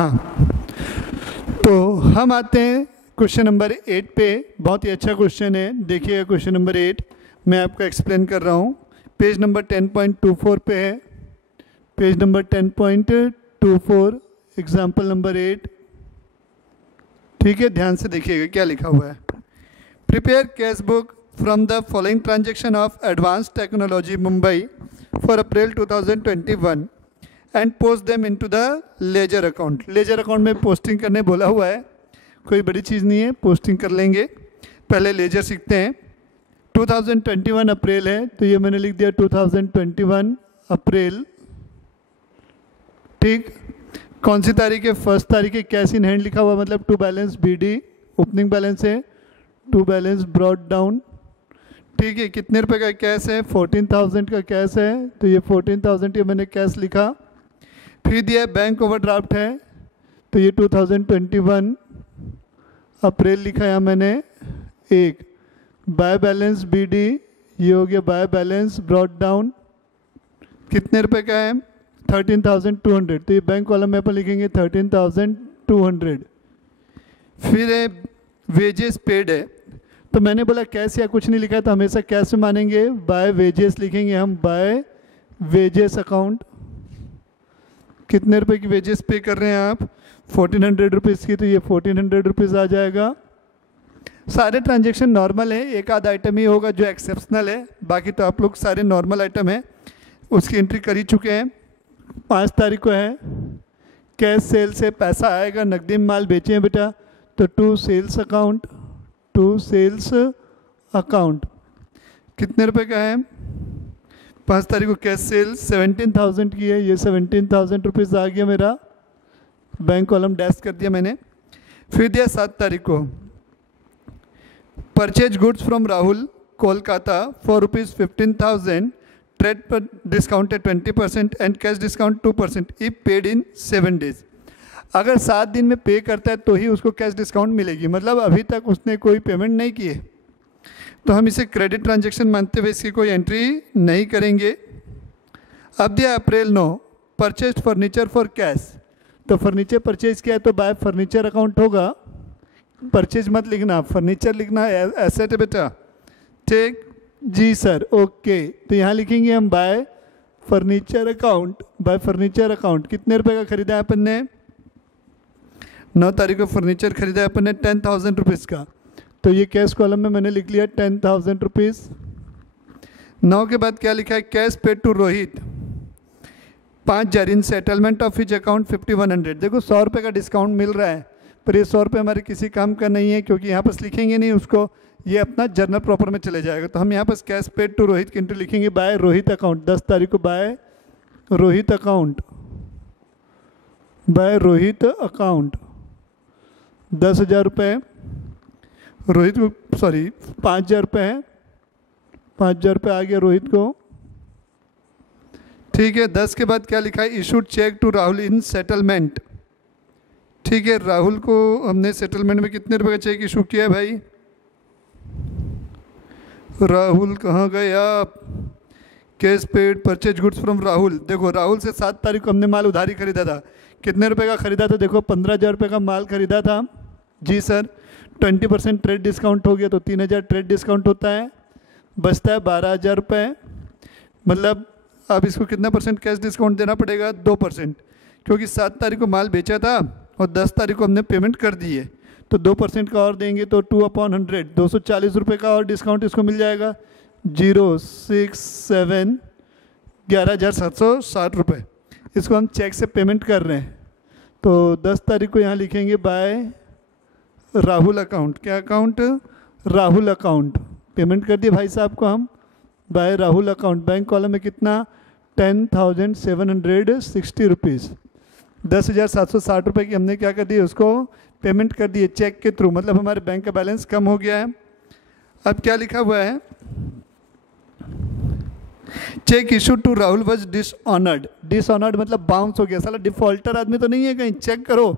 हाँ, तो हम आते हैं क्वेश्चन नंबर 8 पे। बहुत ही अच्छा क्वेश्चन है, देखिएगा क्वेश्चन नंबर 8 मैं आपको एक्सप्लेन कर रहा हूँ। पेज नंबर 10.24 पे है, पेज नंबर 10.24 एग्जाम्पल नंबर 8। ठीक है, ध्यान से देखिएगा क्या लिखा हुआ है। Prepare cash book from the following transaction of advance technology Mumbai for April 2021 and post them into the ledger account. Ledger account में पोस्टिंग करने बोला हुआ है, कोई बड़ी चीज़ नहीं है, पोस्टिंग कर लेंगे। पहले लेजर सीखते हैं। 2021 अप्रैल है तो ये मैंने लिख दिया 2021 अप्रैल। ठीक, कौन सी तारीख है? 1 तारीख है। कैश इन हैंड लिखा हुआ मतलब to balance BD, opening balance है, टू बैलेंस ब्रॉड डाउन। ठीक है, कितने रुपए का कैश है? 14,000 का कैश है, तो ये 14,000 ये मैंने कैश लिखा। फिर दिया बैंक ओवरड्राफ्ट है, तो ये 2021 अप्रैल लिखा है मैंने। एक बाय बैलेंस BD, ये हो गया बाय बैलेंस ब्रॉड डाउन, कितने रुपए का है? 13,200, तो ये बैंक कॉलम में अपन लिखेंगे 13,200। फिर है वेजेस पेड है, तो मैंने बोला कैश या कुछ नहीं लिखा है तो हमेशा कैश में मानेंगे, बाय वेजेस लिखेंगे हम, बाय वेजेस अकाउंट। कितने रुपए की वेजेस पे कर रहे हैं आप? 1400 रुपीज़ की, तो ये 1400 रुपीज़ आ जाएगा। सारे ट्रांजेक्शन नॉर्मल है, एक आध आइटम ही होगा जो एक्सेप्शनल है, बाकी तो आप लोग सारे नॉर्मल आइटम है उसकी एंट्री कर ही चुके हैं। 5 तारीख को है, कैश सेल से पैसा आएगा, नकदी में माल बेचे हैं बेटा, तो to sales account, to sales account कितने रुपए का है? 5 तारीख को कैश सेल 17,000 की है, ये 17,000 रुपीज़ आ गया मेरा, बैंक कॉलम डैश कर दिया मैंने। फिर दिया 7 तारीख को purchase goods from Rahul Kolkata for ₹15,000, trade पर डिस्काउंट है 20% and cash discount 2% if paid in 7 days. अगर 7 दिन में पे करता है तो ही उसको कैश डिस्काउंट मिलेगी, मतलब अभी तक उसने कोई पेमेंट नहीं की है तो हम इसे क्रेडिट ट्रांजैक्शन मानते हुए इसकी कोई एंट्री नहीं करेंगे। अब दिया अप्रैल 9 परचेज फर्नीचर फॉर कैश, तो फर्नीचर परचेज किया है तो बाय फर्नीचर अकाउंट होगा, परचेज मत लिखना, फर्नीचर लिखना है, एसेट है बेटा। ठीक जी सर, ओके, तो यहाँ लिखेंगे हम bye furniture account, bye furniture account. कितने रुपए का खरीदा है अपन ने? 9 तारीख को फर्नीचर खरीदा है अपन ने 10,000 रुपीज़ का, तो ये कैश कॉलम में मैंने लिख लिया 10,000 रुपीज़। 9 के बाद क्या लिखा है? Cash paid to Rohit 5,000 in settlement of his account 5,100। देखो 100 रुपये का डिस्काउंट मिल रहा है, पर ये 100 रुपये हमारे किसी काम का नहीं है क्योंकि यहाँ पर लिखेंगे नहीं उसको, ये अपना जर्नल प्रॉपर में चले जाएगा। तो हम यहाँ पर कैश पेड टू रोहित की एंट्री लिखेंगे बाय रोहित अकाउंट। 10 तारीख को by Rohit account, by Rohit account 10,000 रुपये रोहित को, सॉरी 5,000 रुपये है, 5,000 रुपये आ गया रोहित को। ठीक है, 10 के बाद क्या लिखा है? Issued cheque to Rahul in settlement. ठीक है, राहुल को हमने सेटलमेंट में कितने रुपए का चेक इशू किया है भाई? राहुल कहाँ गए आप? Cash paid purchase goods from Rahul. देखो राहुल से 7 तारीख को हमने माल उधारी खरीदा था, कितने रुपए का खरीदा था? देखो 15,000 रुपये का माल खरीदा था जी सर। 20% ट्रेड डिस्काउंट हो गया तो 3,000 ट्रेड डिस्काउंट होता है, बचता है 12,000 रुपये। मतलब अब इसको कितना परसेंट कैश डिस्काउंट देना पड़ेगा? 2%, क्योंकि 7 तारीख को माल बेचा था और 10 तारीख को हमने पेमेंट कर दी है, तो 2% का और देंगे तो 2/100 240 रुपये का और डिस्काउंट इसको मिल जाएगा। 067 11,760 रुपये इसको हम चेक से पेमेंट कर रहे हैं। तो 10 तारीख को यहाँ लिखेंगे बाय राहुल अकाउंट। क्या अकाउंट? राहुल अकाउंट। पेमेंट कर दिए भाई साहब को हम by Rahul account. Bank column में कितना? 10,760 रुपीज़, 10,760 रुपये की हमने क्या कर दिए? उसको पेमेंट कर दिए चेक के थ्रू, मतलब हमारे बैंक का बैलेंस कम हो गया है। अब क्या लिखा हुआ है? Cheque issue to Rahul was dishonoured. Dishonoured मतलब बाउंस हो गया, साला डिफॉल्टर आदमी तो नहीं है कहीं, चेक करो।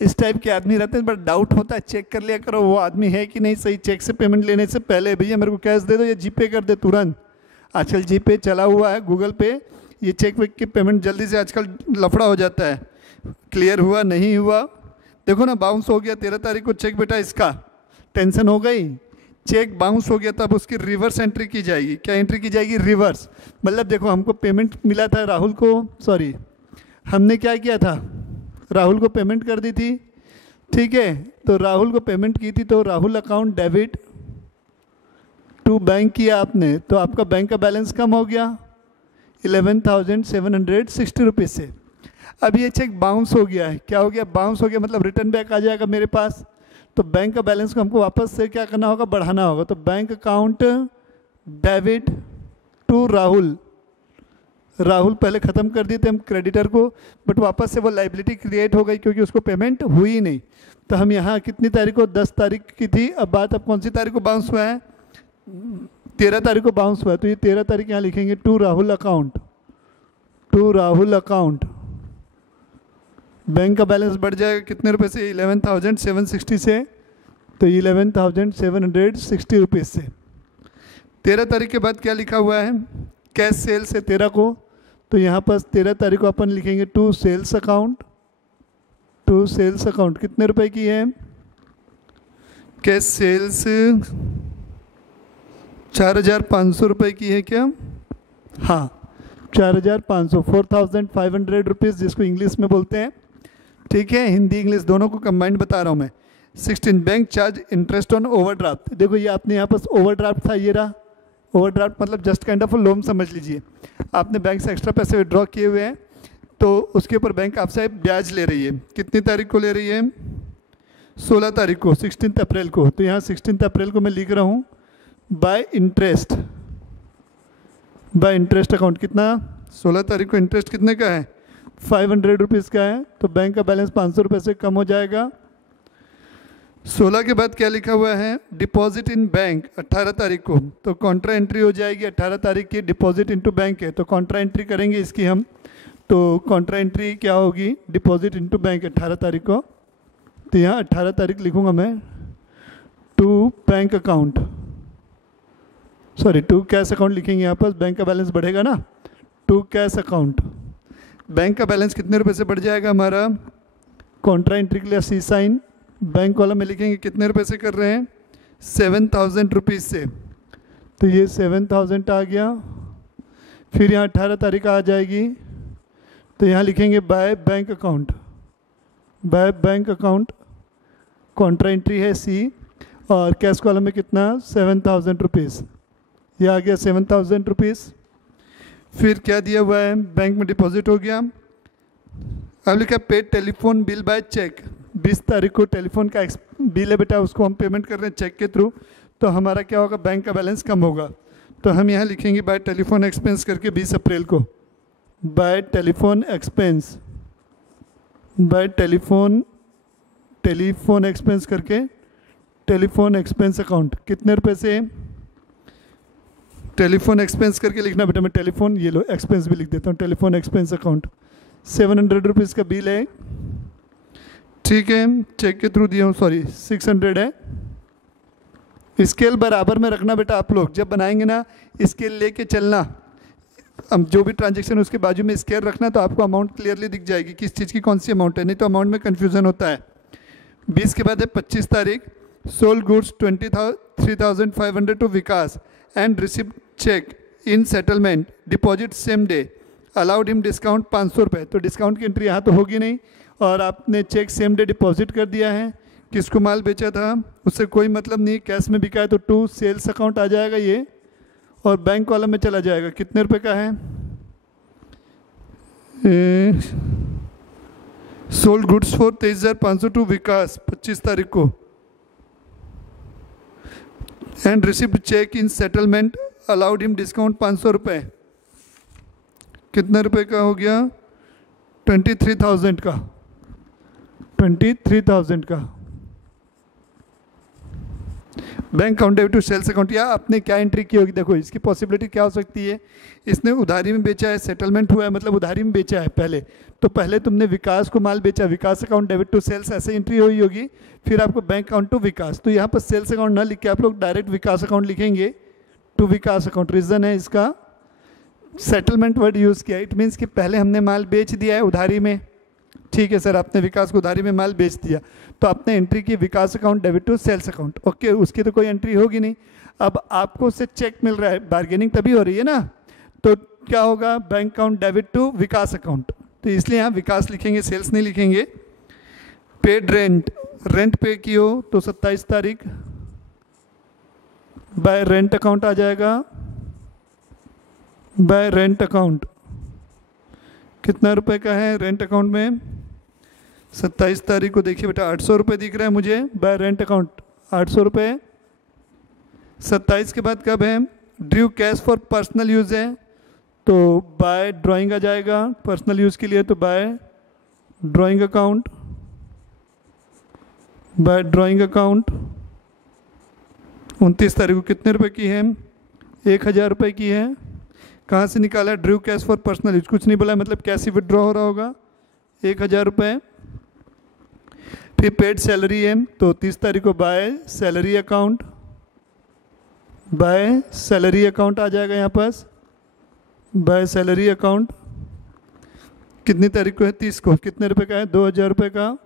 इस टाइप के आदमी रहते हैं, बट डाउट होता है, चेक कर लिया करो वो आदमी है कि नहीं सही। चेक से पेमेंट लेने से पहले भैया मेरे को कैश दे दो या जीपे कर दे तुरंत। आजकल जीपे चला हुआ है, गूगल पे, ये चेक वेक की पेमेंट जल्दी से आजकल लफड़ा हो जाता है। क्लियर हुआ नहीं हुआ? देखो ना, बाउंस हो गया 13 तारीख को चेक बेटा, इसका टेंशन हो गई। चेक बाउंस हो गया तब उसकी रिवर्स एंट्री की जाएगी। क्या एंट्री की जाएगी? रिवर्स। मतलब देखो, हमको पेमेंट मिला था राहुल को, सॉरी हमने क्या किया था, राहुल को पेमेंट कर दी थी, ठीक है। तो राहुल को पेमेंट की थी तो Rahul account debit to bank किया आपने, तो आपका बैंक का बैलेंस कम हो गया 11,760 रुपीज़ से। अब ये चेक बाउंस हो गया है। क्या हो गया? बाउंस हो गया, मतलब रिटर्न बैक आ जाएगा मेरे पास। तो बैंक का बैलेंस को हमको वापस से क्या करना होगा? बढ़ाना होगा। तो bank account debit to Rahul, Rahul पहले ख़त्म कर दिए थे हम क्रेडिटर को, बट वापस से वो लाइबिलिटी क्रिएट हो गई क्योंकि उसको पेमेंट हुई नहीं। तो हम यहाँ कितनी तारीख को? 10 तारीख की थी। अब बात, अब कौन सी तारीख को बाउंस हुआ है? 13 तारीख को बाउंस हुआ है। तो ये 13 तारीख यहाँ लिखेंगे to Rahul account, to Rahul account. Bank का बैलेंस बढ़ जाएगा कितने रुपए से? 11,760 से, तो 11,760 रुपीज़ से। 13 तारीख के बाद क्या लिखा हुआ है? कैश सेल्स है 13 को, तो यहाँ पर 13 तारीख को अपन लिखेंगे to sales account, to sales account. कितने रुपए की है कैश सेल्स? 4,500 रुपये की है क्या? हाँ 4,500, 4,500 रुपीज़ जिसको इंग्लिश में बोलते हैं, ठीक है। हिंदी इंग्लिश दोनों को कंबाइंड बता रहा हूँ मैं। 16 bank charge interest on overdraft. देखो ये आपने यहाँ पर ओवरड्राफ्ट था, ये रहा ओवरड्राफ्ट, मतलब जस्ट काइंड ऑफ लोन समझ लीजिए। आपने बैंक से एक्स्ट्रा पैसे विड्रॉ किए हुए हैं तो उसके ऊपर बैंक आपसे ब्याज ले रही है। कितनी तारीख को ले रही है? 16 तारीख को, 16 अप्रैल को। तो यहाँ 16 अप्रैल को मैं लिख रहा हूँ bye interest, bye interest account. कितना? 16 तारीख को इंटरेस्ट कितने का है? 500 रुपीज़ का है। तो बैंक का बैलेंस 500 रुपये से कम हो जाएगा। 16 के बाद क्या लिखा हुआ है? डिपॉजिट इन बैंक 18 तारीख को, तो कॉन्ट्रा एंट्री हो जाएगी 18 तारीख की। डिपॉजिट इनटू बैंक है तो कॉन्ट्रा एंट्री करेंगे इसकी हम। तो कॉन्ट्रा एंट्री क्या होगी? डिपॉजिट इनटू बैंक 18 तारीख को। तो यहाँ 18 तारीख लिखूँगा मैं to bank account, sorry to cash account लिखेंगे यहाँ पर। बैंक का बैलेंस बढ़ेगा ना, टू कैश अकाउंट। बैंक का बैलेंस कितने रुपए से बढ़ जाएगा हमारा? कॉन्ट्रा एंट्री के लिए सी साइन बैंक कॉलम में लिखेंगे। कितने रुपए से कर रहे हैं? 7,000 रुपीज़ से। तो ये 7,000 आ गया। फिर यहाँ 18 तारीख आ जाएगी, तो यहाँ लिखेंगे by bank account, by bank account. Contra entry है सी, और कैश कॉलम में कितना? 7,000 रुपीज़। ये आ गया 7,000 रुपीज़। फिर क्या दिया हुआ है? बैंक में डिपॉजिट हो गया। अब लिखा paid telephone bill by cheque. 20 तारीख को टेलीफोन का बिल है बेटा, उसको हम पेमेंट कर रहे हैं चेक के थ्रू। तो हमारा क्या होगा? बैंक का बैलेंस कम होगा। तो हम यहाँ लिखेंगे बाय टेलीफोन एक्सपेंस करके 20 अप्रैल को, bye telephone expense, bye telephone expense करके टेलीफोन एक्सपेंस अकाउंट। कितने रुपए से? टेलीफोन एक्सपेंस करके लिखना बेटा। मैं टेलीफोन, ये लो एक्सपेंस भी लिख देता हूँ, टेलीफोन एक्सपेंस अकाउंट। 700 रुपीज़ का बिल है, ठीक है, चेक के थ्रू दिया हूँ, सॉरी 600 है। स्केल बराबर में रखना बेटा। आप लोग जब बनाएंगे ना, स्केल लेके चलना। अब जो भी ट्रांजेक्शन उसके बाजू में स्केल रखना, तो आपको अमाउंट क्लियरली दिख जाएगी किस चीज़ की कौन सी अमाउंट है, नहीं तो अमाउंट में कन्फ्यूज़न होता है। 20 के बाद है 25 तारीख। Sold goods 23,500 to Vikas and receipt cheque in settlement, deposit same day, allowed him discount 500 रुपये। तो डिस्काउंट की एंट्री यहाँ तो होगी नहीं, और आपने चेक सेम डे डिपॉजिट कर दिया है। किसको माल बेचा था उससे कोई मतलब नहीं, कैश में बिका है तो टू सेल्स अकाउंट आ जाएगा ये, और बैंक कॉलम में चला जाएगा। कितने रुपए का है? Sold goods for 23,500 to Vikas 25 तारीख को, and receipt cheque in settlement, allowed him discount 500 रुपये। कितने रुपए का हो गया? 23,000 का, 23,000 का। Bank account debit to sales account. या आपने क्या एंट्री की होगी? देखो इसकी पॉसिबिलिटी क्या हो सकती है, इसने उधारी में बेचा है, सेटलमेंट हुआ है, मतलब उधारी में बेचा है पहले, तो पहले तुमने विकास को माल बेचा, विकास अकाउंट डेबिट टू सेल्स ऐसे एंट्री हुई होगी, फिर आपको बैंक अकाउंट टू विकास। तो यहाँ पर सेल्स अकाउंट ना लिख के आप लोग डायरेक्ट विकास अकाउंट लिखेंगे, टू विकास अकाउंट। रीज़न है इसका, सेटलमेंट वर्ड यूज़ किया, इट मीन्स कि पहले हमने माल बेच दिया है उधारी में, ठीक है सर, आपने विकास को उधारी में माल बेच दिया, तो आपने एंट्री की Vikas account debit to sales account, okay, उसकी तो कोई एंट्री होगी नहीं। अब आपको उससे चेक मिल रहा है, बार्गेनिंग तभी हो रही है ना, तो क्या होगा, bank account debit to Vikas account, तो इसलिए यहाँ विकास लिखेंगे, सेल्स नहीं लिखेंगे। पेड रेंट, रेंट पे की हो तो 27 तारीख बाय रेंट अकाउंट आ जाएगा, बाय रेंट अकाउंट कितना रुपए का है रेंट अकाउंट में, 27 तारीख को देखिए बेटा 800 रुपये दिख रहा है मुझे बाय रेंट अकाउंट, 800 रुपये। 27 के बाद कब है, due cash for personal use है, तो बाय ड्राइंग आ जाएगा, पर्सनल यूज़ के लिए तो by drawing account, by drawing account. 29 तारीख को कितने रुपए की है, 1000 रुपये की है। कहाँ से निकाला, due cash for personal use, कुछ नहीं बोला, मतलब कैसे विड्रॉ हो रहा होगा, 1000 रुपये। फिर पेड सैलरी है, तो 30 तारीख को by salary account, by salary account आ जाएगा यहाँ पास, बाय सैलरी अकाउंट। कितनी तारीख को है, 30 को, कितने रुपए का है, 2000 रुपये का।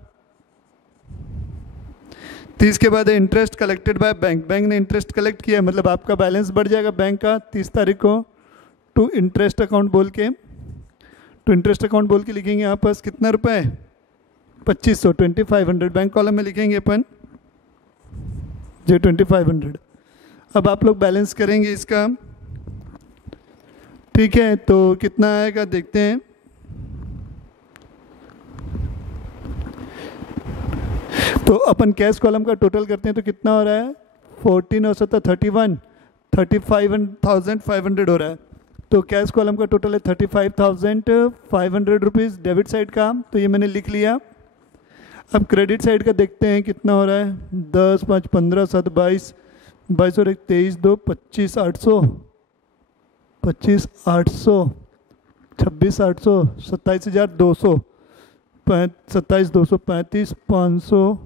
30 के बाद है interest collected by bank, bank ने इंटरेस्ट कलेक्ट किया, मतलब आपका बैलेंस बढ़ जाएगा बैंक का 30 तारीख को, टू इंटरेस्ट अकाउंट बोल के, टू इंटरेस्ट अकाउंट बोल के लिखेंगे यहाँ पास कितना रुपए है, 2500, 2500 बैंक कॉलम में लिखेंगे अपन जो 2500। अब आप लोग बैलेंस करेंगे इसका, ठीक है, तो कितना आएगा देखते हैं। तो अपन कैश कॉलम का टोटल करते हैं तो कितना हो रहा है, 14 और 7 31, 35,500 हो रहा है। तो कैश कॉलम का टोटल है 35,500 रुपीज़ डेबिट साइड का, तो ये मैंने लिख लिया। अब क्रेडिट साइड का देखते हैं कितना हो रहा है, 10, 5, 15, 7, 22, 22 और 1, 23, 2, 25, 800, 25, 800, 26, 800, 27,200, 27,235, 500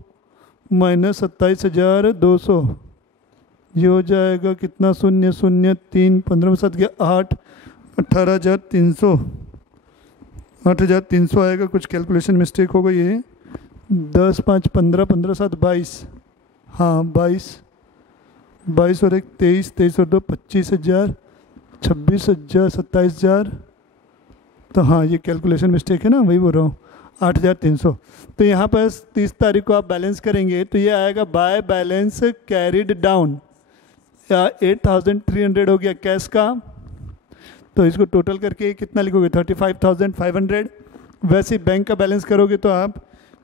माइनस 27,200, ये हो जाएगा कितना, 0, 0, 3, 15 7 गया 8, 18,300, 8,300 आएगा, कुछ कैलकुलेशन मिस्टेक हो गई है। 10, 5, 15, 15, 7, 22, हाँ 22, 22 और 1, 23, 23 और 2, 25,000, 26,000, 27,000, तो हाँ ये कैलकुलेशन मिस्टेक है ना, वही बोल रहा हूँ, 8,300। तो यहाँ पर 30 तारीख को आप बैलेंस करेंगे तो ये आएगा बाय बैलेंस कैरिड डाउन, या 8,300 हो गया कैश का, तो इसको टोटल करके कितना लिखोगे, 35,500। वैसे बैंक का बैलेंस करोगे तो आप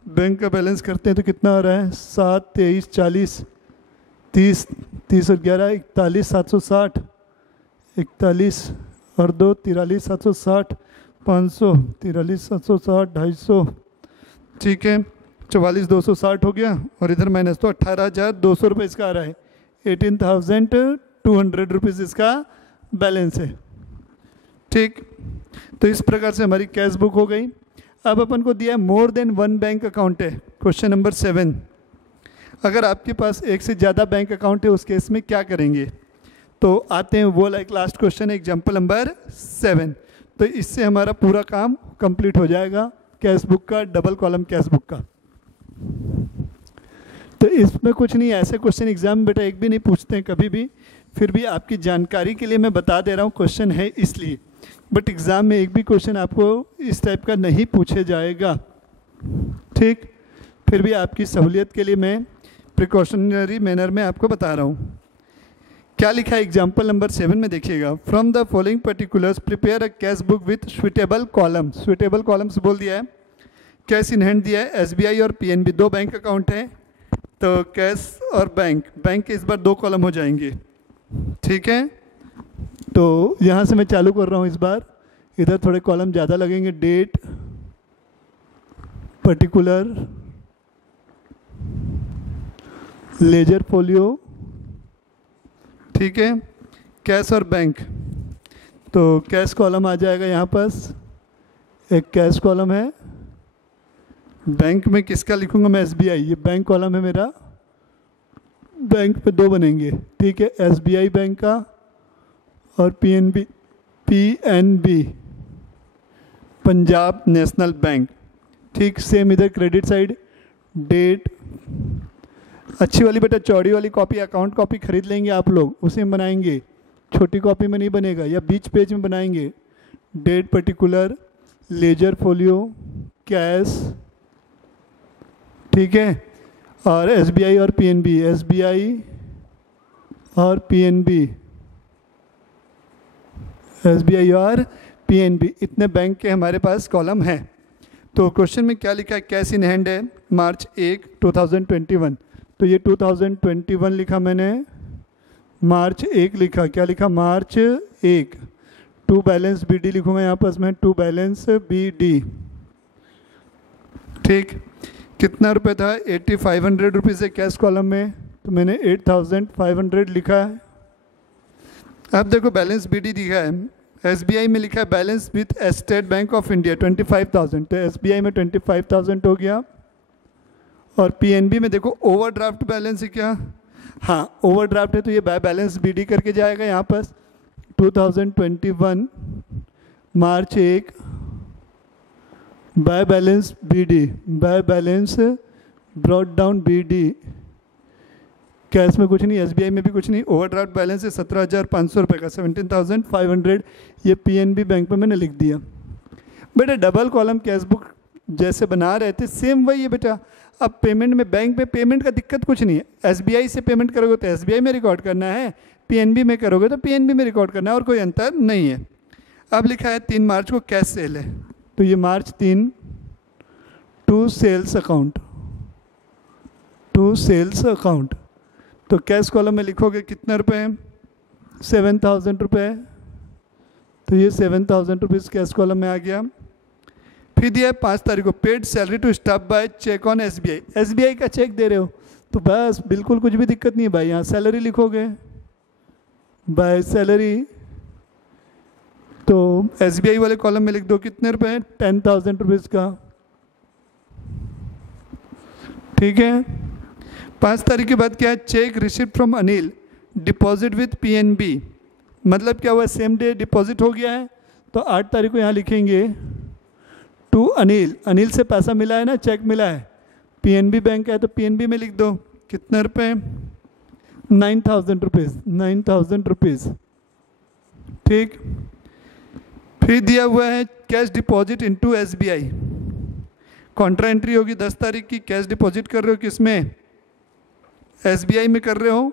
बैंक का बैलेंस करते हैं तो कितना हो रहा है, 7, 23, 40, 30, 30 और 11, 41, 760, 41 और 2, 43, 760, 500, 43, 760, 250, ठीक है, 44,260 हो गया, और इधर माइनस, तो 18,200 रुपये इसका आ रहा है, 18,200 रुपीज़ इसका बैलेंस है। ठीक, तो इस प्रकार से हमारी कैश बुक हो गई। अब अपन को दिया है more than one bank account है, क्वेश्चन नंबर 7। अगर आपके पास एक से ज़्यादा बैंक अकाउंट है उस केस में क्या करेंगे, तो आते हैं वो लास्ट क्वेश्चन, एग्जाम्पल नंबर 7। तो इससे हमारा पूरा काम कंप्लीट हो जाएगा कैश बुक का, डबल कॉलम कैश बुक का। तो इसमें कुछ नहीं, ऐसे क्वेश्चन एग्जाम बेटा एक भी नहीं पूछते हैं कभी भी, फिर भी आपकी जानकारी के लिए मैं बता दे रहा हूँ, क्वेश्चन है इसलिए, बट एग्ज़ाम में एक भी क्वेश्चन आपको इस टाइप का नहीं पूछे जाएगा। ठीक, फिर भी आपकी सहूलियत के लिए मैं प्रिकॉशनरी मैनर में आपको बता रहा हूँ। क्या लिखा है एग्जाम्पल नंबर 7 में, देखिएगा, from the following particulars prepare a cash book with suitable columns. Suitable columns बोल दिया है, कैश इन हैंड दिया है, एसबीआई और पीएनबी, दो बैंक अकाउंट है, तो कैश और बैंक, बैंक के इस बार 2 कॉलम हो जाएंगे। ठीक है, तो यहाँ से मैं चालू कर रहा हूँ इस बार, इधर थोड़े कॉलम ज़्यादा लगेंगे, डेट, पर्टिकुलर, लेजर फोलियो, ठीक है, कैश और बैंक। तो कैश कॉलम आ जाएगा यहाँ पास, एक कैश कॉलम है, बैंक में किसका लिखूंगा मैं, एसबीआई, ये बैंक कॉलम है मेरा, बैंक पे 2 बनेंगे, ठीक है, एसबीआई बैंक का और पीएनबी, पंजाब नेशनल बैंक, ठीक सेम इधर क्रेडिट साइड डेट, अच्छी वाली बेटा चौड़ी वाली कॉपी अकाउंट कॉपी खरीद लेंगे आप लोग, उसी में बनाएंगे, छोटी कॉपी में नहीं बनेगा, या बीच पेज में बनाएंगे। Date particular, ledger folio, cash, ठीक है, और एसबीआई और पीएनबी, एसबीआई और पीएनबी, एसबीआई और पीएनबी, इतने बैंक के हमारे पास कॉलम हैं। तो क्वेश्चन में क्या लिखा है, कैश इन हैंड है मार्च 1 2021, तो ये 2021 लिखा मैंने, मार्च 1 लिखा, क्या लिखा मार्च 1, टू बैलेंस बीडी लिखूंगा यहाँ पर मैं, टू बैलेंस बीडी, ठीक। कितना रुपए था, 8500 रुपीज़ है कैश कॉलम में, तो मैंने 8500 लिखा है। अब देखो बैलेंस बीडी दिखा है, एसबीआई में लिखा है balance with state bank of India 25,000, तो एसबीआई में 25,000 हो गया। और पीएनबी में देखो ओवरड्राफ्ट बैलेंस है क्या, हाँ ओवरड्राफ्ट है, तो ये बाय बैलेंस बीडी करके जाएगा यहाँ पर। 2021 March 1 by balance BD, by balance brought down BD, cash में कुछ नहीं, एसबीआई में भी कुछ नहीं, ओवरड्राफ्ट बैलेंस है 17,500 रुपये का, 17,500, ये पीएनबी बैंक में मैंने लिख दिया। बेटा डबल कॉलम कैश बुक जैसे बना रहे थे सेम वही है बेटा। अब पेमेंट में बैंक में पेमेंट का दिक्कत कुछ नहीं है, एसबीआई से पेमेंट करोगे तो एसबीआई में रिकॉर्ड करना है, पीएनबी में करोगे तो पीएनबी में रिकॉर्ड करना है, और कोई अंतर नहीं है। अब लिखा है 3 मार्च को कैश सेल है, तो ये March 3 to sales account, to sales account, तो कैश कॉलम में लिखोगे कितने रुपए, 7,000 रुपये, तो ये 7,000 रुपीज़ कैश कॉलम में आ गया। फिर दिया है 5 तारीख को paid salary to staff by cheque on SBI, SBI का चेक दे रहे हो तो बस बिल्कुल कुछ भी दिक्कत नहीं है भाई, यहाँ सैलरी लिखोगे बाय सैलरी, तो एसबीआई वाले कॉलम में लिख दो कितने रुपए हैं, 10,000 रुपीज़ का, ठीक है। 5 तारीख के बाद क्या है, cheque receipt from Anil deposit with PNB, मतलब क्या हुआ, सेम डे डिपॉजिट हो गया है, तो 8 तारीख को यहाँ लिखेंगे टू अनिल, अनिल से पैसा मिला है ना, चेक मिला है, पीएनबी बैंक है तो पीएनबी में लिख दो कितने रुपए, 9,000 रुपीज़, 9,000 रुपीज़, ठीक। फिर दिया हुआ है cash deposit into SBI, Contra entry होगी 10 तारीख की, कैश डिपॉजिट कर रहे हो किसमें, एसबीआई में कर रहे हो,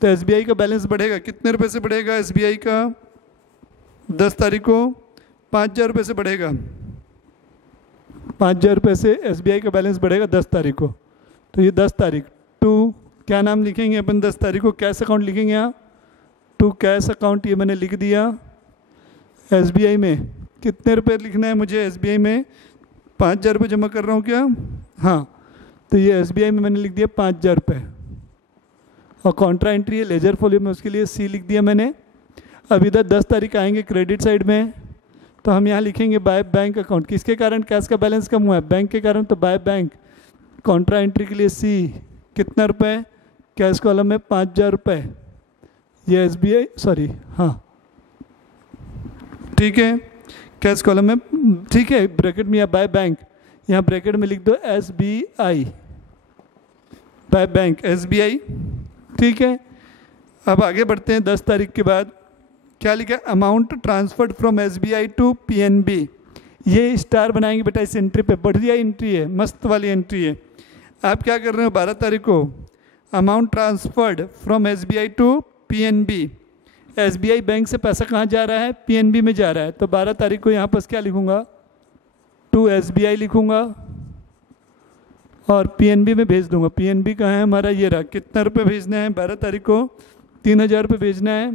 तो एसबीआई का बैलेंस बढ़ेगा, कितने रुपए से बढ़ेगा एसबीआई का, 10 तारीख को 5,000 रुपये से बढ़ेगा, 5,000 रुपये से एसबीआई का बैलेंस बढ़ेगा 10 तारीख को, तो ये 10 तारीख टू क्या नाम लिखेंगे अपन, 10 तारीख को कैश अकाउंट लिखेंगे यहाँ, टू कैश अकाउंट, ये मैंने लिख दिया। एसबीआई में कितने रुपए लिखना है मुझे, एसबीआई में 5,000 रुपये जमा कर रहा हूँ क्या, हाँ, तो ये एसबीआई में मैंने लिख दिया 5,000 रुपये, और कॉन्ट्रा एंट्री है लेजर फोलियो में, उसके लिए सी लिख दिया मैंने। अब इधर 10 तारीख आएंगे क्रेडिट साइड में, तो हम यहाँ लिखेंगे बाय बैंक अकाउंट, किसके कारण कैश का बैलेंस कम हुआ है, बैंक के कारण, तो बाय बैंक, कॉन्ट्रा एंट्री के लिए सी, कितना रुपए, कैश कॉलम में 5,000 रुपये, ये एसबीआई सॉरी हाँ ठीक है, कैश कॉलम में, ठीक है, ब्रैकेट में या बाय बैंक, यहाँ ब्रैकेट में लिख दो एसबीआई, बाय बैंक एसबीआई, ठीक है। अब आगे बढ़ते हैं 10 तारीख के बाद क्या लिखा है, amount transferred from SBI to PNB, ये स्टार बनाएंगे बेटा इस एंट्री पे, बढ़िया एंट्री है, मस्त वाली एंट्री है। आप क्या कर रहे हो 12 तारीख को, amount transferred from SBI to PNB, SBI bank से पैसा कहाँ जा रहा है, पीएनबी में जा रहा है, तो 12 तारीख को यहाँ पर क्या लिखूँगा, टू एसबीआई लिखूँगा और पीएनबी में भेज दूंगा। पीएनबी कहाँ है हमारा, ये रहा, कितना रुपए भेजना है 12 तारीख को, 3,000 रुपये भेजना है,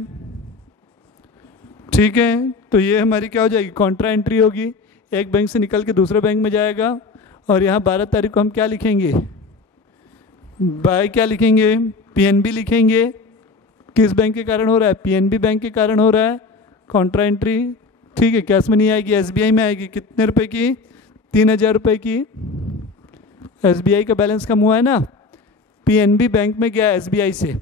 ठीक है। तो ये हमारी क्या हो जाएगी, कॉन्ट्रा एंट्री होगी, एक बैंक से निकल के दूसरे बैंक में जाएगा, और यहाँ 12 तारीख को हम क्या लिखेंगे, बाय क्या लिखेंगे, पीएनबी लिखेंगे, किस बैंक के कारण हो रहा है, पीएनबी बैंक के कारण हो रहा है, कॉन्ट्रा एंट्री, ठीक है, कैश में नहीं आएगी, एसबीआई में आएगी, कितने रुपए की, 3,000 रुपये की, एसबीआई का बैलेंस कम हुआ है ना, पीएनबी बैंक में गया एसबीआई से,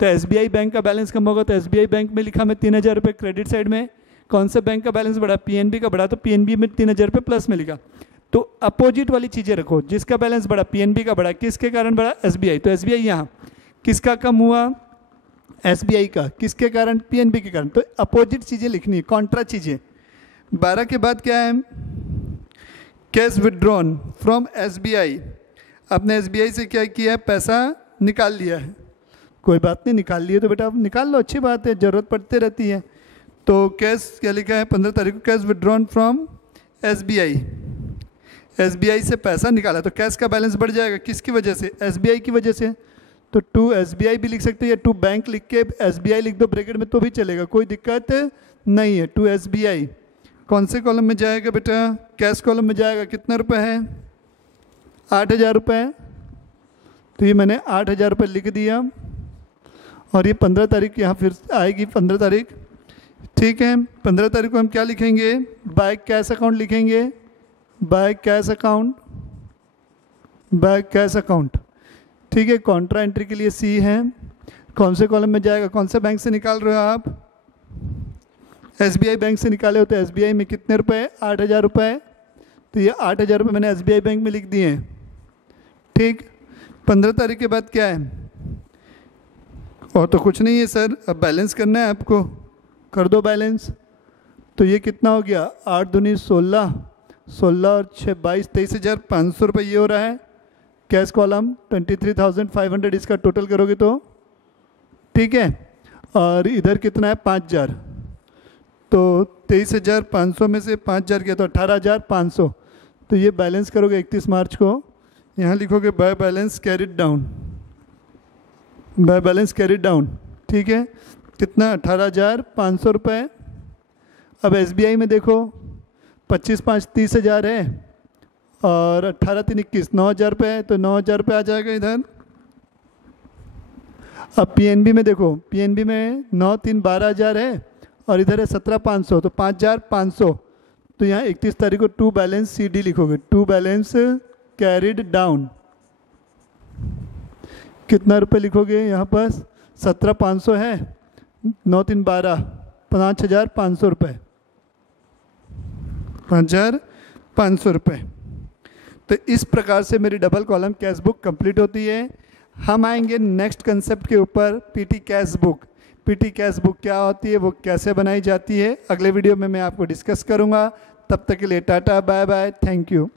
तो एसबीआई बैंक का बैलेंस कम होगा, तो एसबीआई बैंक में लिखा मैं 3,000 रुपये क्रेडिट साइड में, कौन से बैंक का बैलेंस बढ़ा, पीएनबी का बढ़ा, तो पीएनबी में 3,000 रुपये प्लस में लिखा, तो अपोजिट वाली चीज़ें रखो, जिसका बैलेंस बढ़ा पीएनबी का बढ़ा, किसके कारण बढ़ा, एसबीआई, तो एसबीआई यहाँ, किसका कम हुआ, एसबीआई का, किसके कारण, पीएनबी के कारण, तो अपोजिट चीज़ें लिखनी है, कॉन्ट्रा चीज़ें। 12 के बाद क्या है, कैश विड्रॉन फ्रॉम एसबीआई, आपने एसबीआई से क्या किया है, पैसा निकाल लिया है, कोई बात नहीं, निकाल लिए तो बेटा आप निकाल लो, अच्छी बात है, ज़रूरत पड़ती रहती है। तो कैश क्या लिखा है 15 तारीख को, cash withdrawn from SBI, SBI से पैसा निकाला, तो कैश का बैलेंस बढ़ जाएगा, किसकी वजह से, एसबीआई की वजह से, तो टू एसबीआई भी लिख सकते हैं या टू बैंक लिख के एसबीआई लिख दो ब्रैकेट में तो भी चलेगा, कोई दिक्कत नहीं है। टू एसबीआई कौन से कॉलम में जाएगा बेटा, कैश कॉलम में जाएगा, कितना रुपए है, 8,000 रुपये, तो ये मैंने 8,000 रुपये लिख दिया, और ये 15 तारीख यहाँ फिर आएगी, 15 तारीख, ठीक है। 15 तारीख को हम क्या लिखेंगे, बाय कैश अकाउंट लिखेंगे, by cash account, by cash account, ठीक है। कॉन्ट्रा एंट्री के लिए सी है, कौन से कॉलम में जाएगा, कौन से बैंक से निकाल रहे हो आप, एसबीआई बैंक से निकाले हो, तो एसबीआई में कितने रुपए, 8,000 रुपये, तो ये 8,000 रुपये मैंने एसबीआई बैंक में लिख दिए हैं, ठीक। 15 तारीख के बाद क्या है, और तो कुछ नहीं है सर, अब बैलेंस करना है आपको, कर दो बैलेंस, तो ये कितना हो गया, 8 दूनी 16, 16 और 6 22, 23,500 रुपये ये हो रहा है। कैश कॉलम 23,500 इसका टोटल करोगे तो, ठीक है। और इधर कितना है 5,000, तो 23,500 में से 5,000 किया तो 18,500, तो ये बैलेंस करोगे 31 मार्च को, यहाँ लिखोगे by balance carried down, by balance carried down, ठीक है। कितना 18,500 रुपये। अब एसबीआई में देखो 25/5 30,000 है, और 18/3 21 9,000 रुपये है, तो 9,000 रुपये आ जाएगा इधर। अब पीएनबी में देखो, पीएनबी में 9/3 12,000 है, और इधर है 17,500, तो 5,500, तो यहाँ 31 तारीख को टू बैलेंस सी डी लिखोगे, टू बैलेंस कैरिड डाउन, कितना रुपये लिखोगे यहाँ पर, 17,500 है, 9/3 12, 5,500 रुपये, 5,500 रुपये। तो इस प्रकार से मेरी double column cash book complete होती है। हम आएंगे नेक्स्ट कंसेप्ट के ऊपर, PT cash book. PT cash book क्या होती है, वो कैसे बनाई जाती है, अगले वीडियो में मैं आपको डिस्कस करूँगा। तब तक के लिए tata bye bye, thank you.